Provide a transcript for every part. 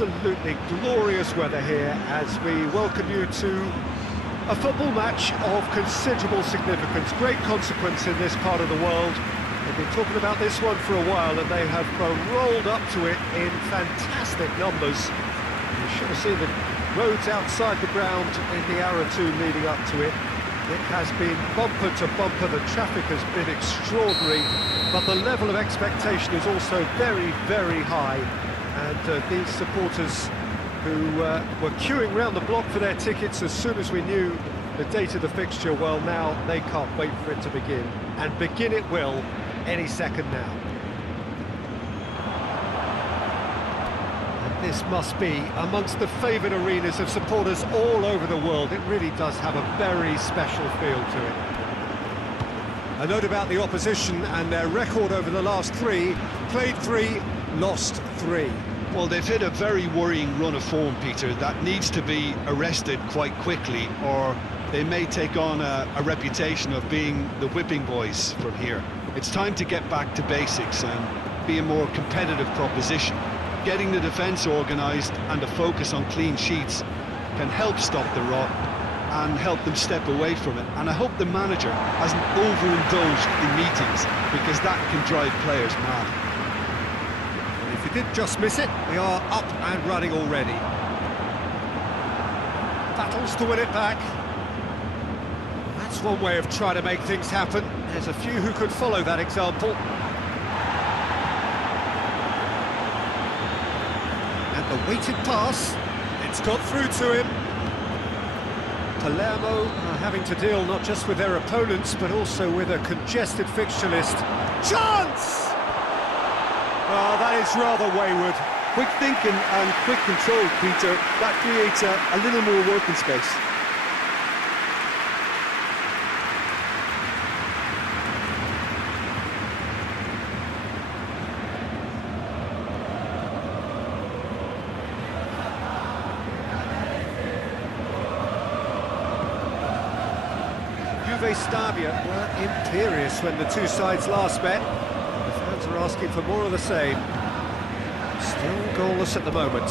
Absolutely glorious weather here as we welcome you to a football match of considerable significance, great consequence in this part of the world. They've been talking about this one for a while and they have rolled up to it in fantastic numbers. You should have seen the roads outside the ground in the hour or two leading up to it. It has been bumper to bumper, the traffic has been extraordinary, but the level of expectation is also very, very high. And these supporters who were queuing round the block for their tickets as soon as we knew the date of the fixture, well, now they can't wait for it to begin. And begin it will any second now. And this must be amongst the favoured arenas of supporters all over the world. It really does have a very special feel to it. A note about the opposition and their record over the last three: played 3, lost 3. Well, they've hit a very worrying run of form, Peter, that needs to be arrested quite quickly, or they may take on a reputation of being the whipping boys from here. It's time to get back to basics and be a more competitive proposition. Getting the defence organised and a focus on clean sheets can help stop the rot and help them step away from it. And I hope the manager hasn't overindulged in meetings, because that can drive players mad. If you did just miss it, we are up and running already. Battles to win it back. That's one way of trying to make things happen. There's a few who could follow that example. And the weighted pass, it's got through to him. Palermo are having to deal not just with their opponents, but also with a congested fixture list. Chance! Oh, that is rather wayward. Quick thinking and quick control, Peter. That creates a little more working space. Juve Stabia were imperious when the two sides last met. The fans are asking for more of the same. Still goalless at the moment.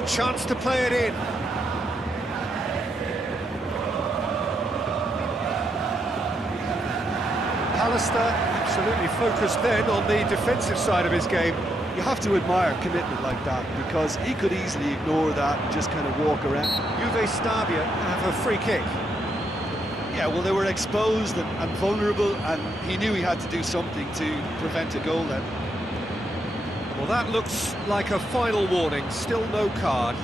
A chance to play it in. Pallister absolutely focused then on the defensive side of his game. You have to admire commitment like that, because he could easily ignore that and just kind of walk around. Juve Stabia have a free kick. Yeah, well, they were exposed and vulnerable, and he knew he had to do something to prevent a goal then. Well, that looks like a final warning. Still no card.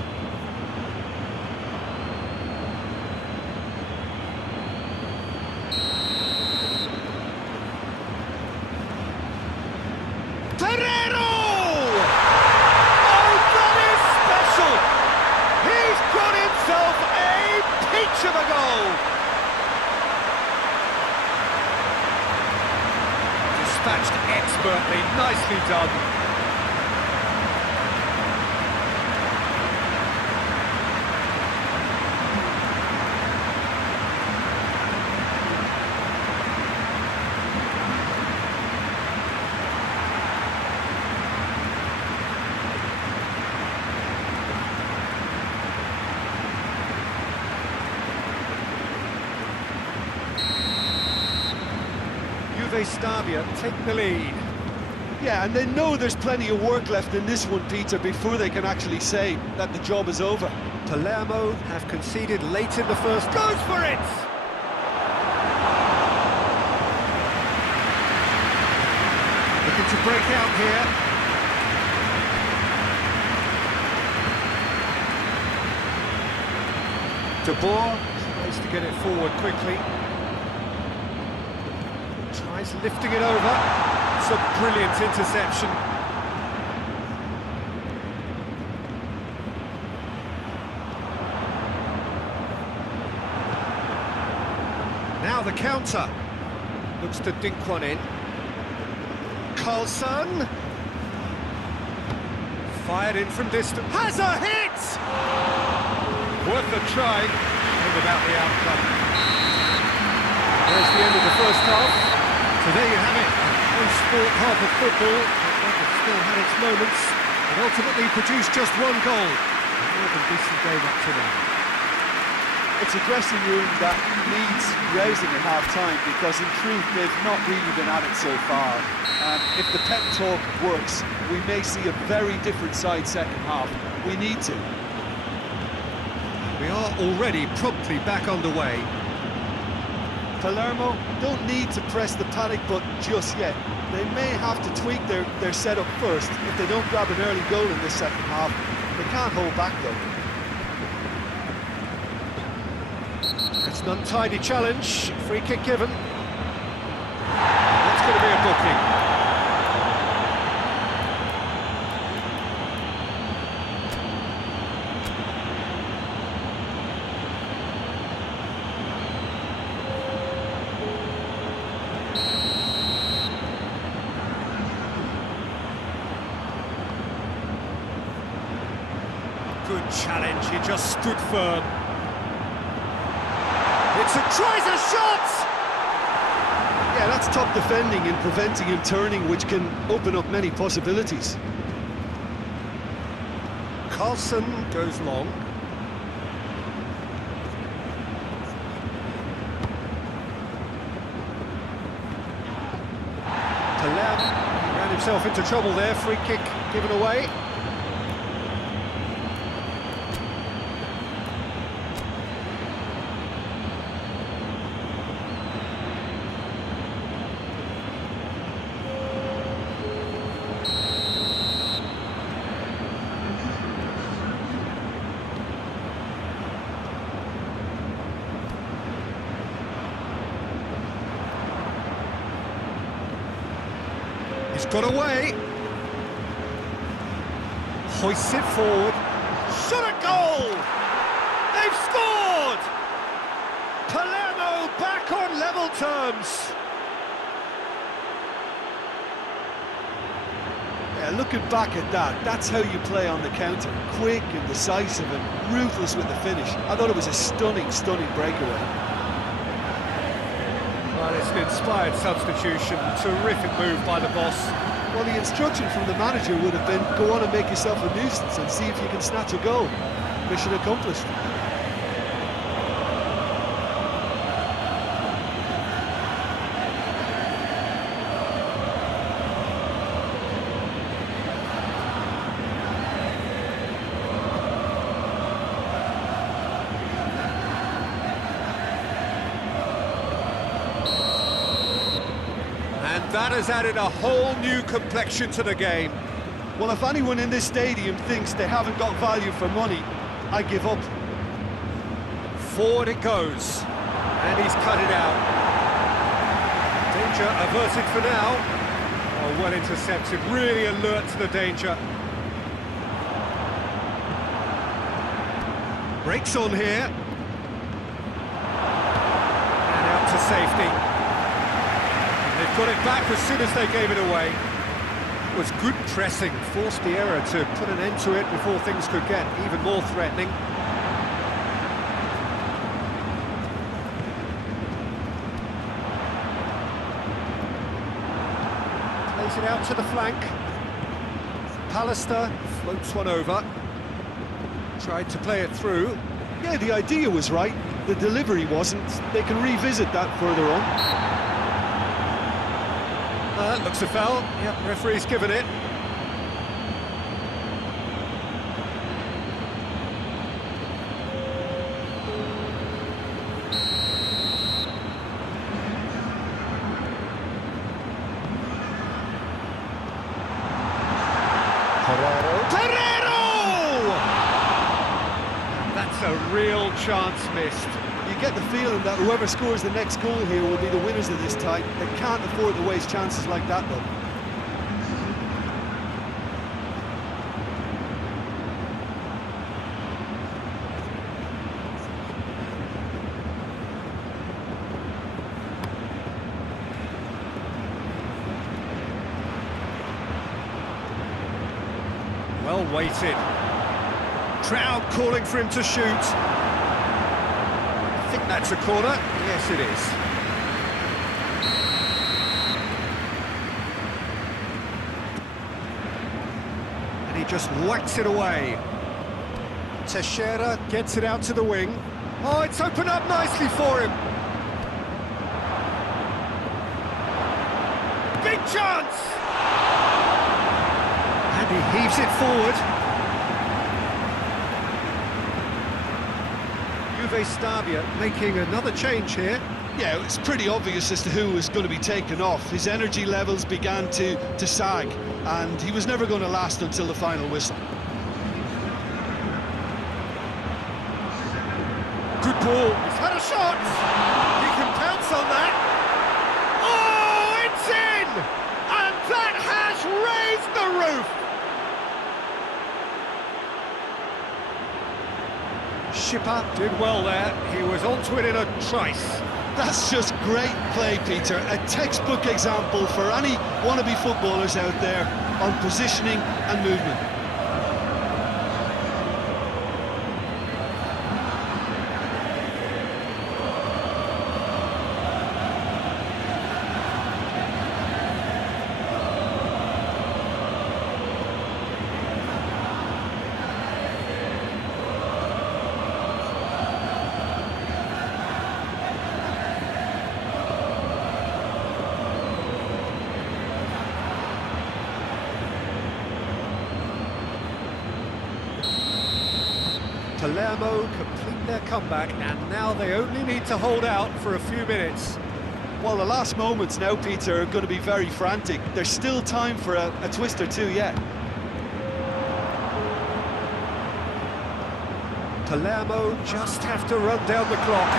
Of a goal. Dispatched expertly, nicely done. Juve Stabia take the lead. Yeah, and they know there's plenty of work left in this one, Peter, before they can actually say that the job is over. Palermo have conceded late in the first. Goes for it! Looking to break out here. De Boer tries to get it forward quickly. Tries lifting it over. It's a brilliant interception. Now the counter. Looks to dink one in. Carlson. Fired in from distance. Has a hit! Worth a try. Shame about the outcome. There's the end of the first half. So there you have it, one sport half of football, but one that still had its moments, and ultimately produced just one goal. A more than decent game up to now. It's a dressing room that needs rousing at half-time, because in truth they've not really been at it so far. If the pep talk works, we may see a very different side second half. We need to. We are already promptly back underway. Palermo don't need to press the panic button just yet. They may have to tweak their setup first if they don't grab an early goal in this second half. They can't hold back though. It's an untidy challenge, free kick given. That's going to be a booking. Good challenge, he just stood firm. Tries a shot! Yeah, that's top defending and preventing him turning, which can open up many possibilities. Carlson goes long. Palermo ran himself into trouble there, free kick given away. He's got away. Hoists it forward. Shot a goal! They've scored! Palermo back on level terms. Yeah, looking back at that, that's how you play on the counter. Quick and decisive and ruthless with the finish. I thought it was a stunning breakaway. Well, it's an inspired substitution, terrific move by the boss. Well, the instruction from the manager would have been, go on and make yourself a nuisance and see if you can snatch a goal. Mission accomplished. That has added a whole new complexion to the game. Well, if anyone in this stadium thinks they haven't got value for money, I give up. Forward it goes, and he's cut it out. Danger averted for now. Oh, well intercepted, really alert to the danger. Breaks on here. And out to safety. They've got it back as soon as they gave it away. It was good pressing, forced the error to put an end to it before things could get even more threatening. Plays it out to the flank. Pallister floats one over. Tried to play it through. Yeah, the idea was right. The delivery wasn't. They can revisit that further on. Looks a foul. Yep, referee's given it. Torero! That's a real chance missed. You get the feeling that whoever scores the next goal here will be the winners of this tie. They can't afford to waste chances like that, though. Well weighted. Crowd calling for him to shoot. I think that's a corner. Yes, it is. just whacks it away. Teixeira gets it out to the wing. Oh, it's opened up nicely for him. Big chance! And he heaves it forward. Juve Stabia making another change here. Yeah, it was pretty obvious as to who was going to be taken off. His energy levels began to sag, and he was never going to last until the final whistle. Good ball. He's had a shot. He can pounce on that. Oh, it's in! And that has raised the roof. Schipper did well there. He was onto it in a trice. That's just great play, Peter. A textbook example for any wannabe footballers out there on positioning and movement. Palermo complete their comeback, and now they only need to hold out for a few minutes. Well, the last moments now, Peter, are going to be very frantic. There's still time for a twist or two yet. Palermo just have to run down the clock.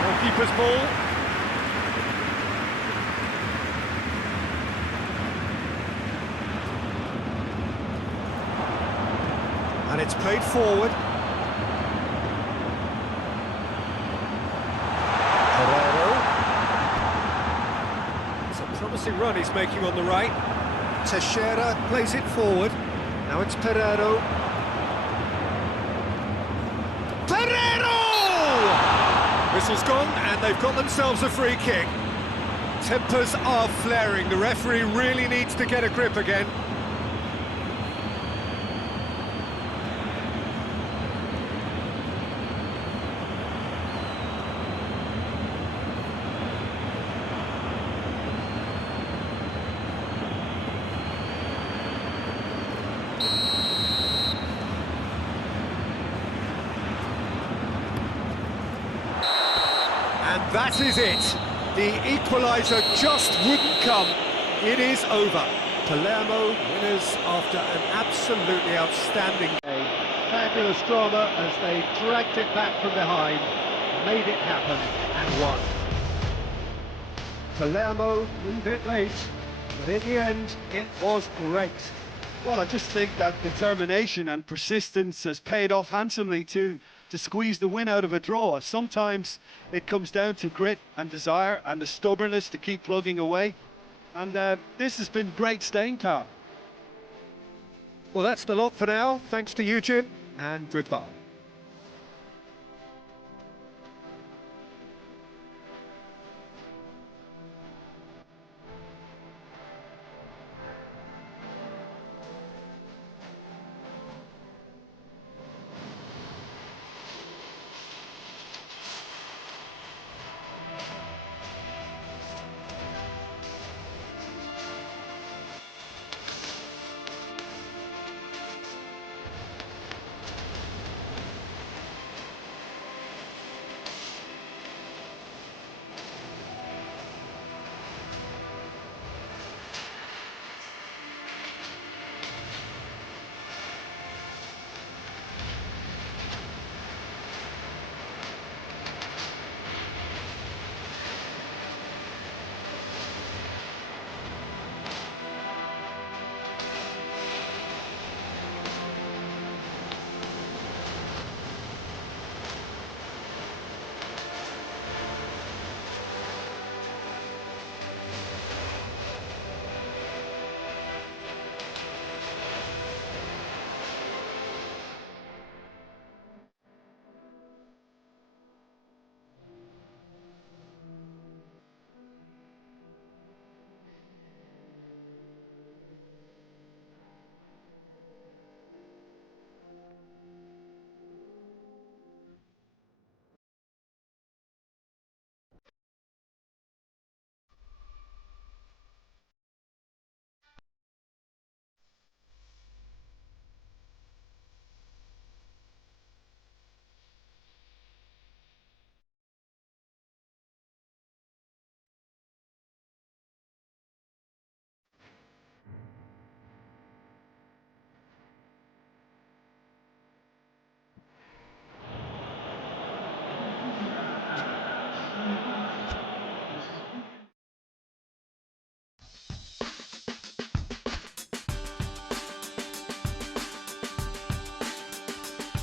Goalkeeper's ball. And it's played forward. Pereiro. It's a promising run he's making on the right. Teixeira plays it forward. Now it's Pereiro. Pereiro! Whistle's gone, and they've got themselves a free kick. Tempers are flaring. The referee really needs to get a grip again. And that is it. The equaliser just wouldn't come. It is over. Palermo winners after an absolutely outstanding game. Fabulous drama as they dragged it back from behind, made it happen and won. Palermo moved it late, but in the end, it was great. Well, I just think that determination and persistence has paid off handsomely to squeeze the win out of a draw. Sometimes it comes down to grit and desire and the stubbornness to keep plugging away. And this has been great staying power. Well, that's the lot for now. Thanks to you, Jim, and goodbye.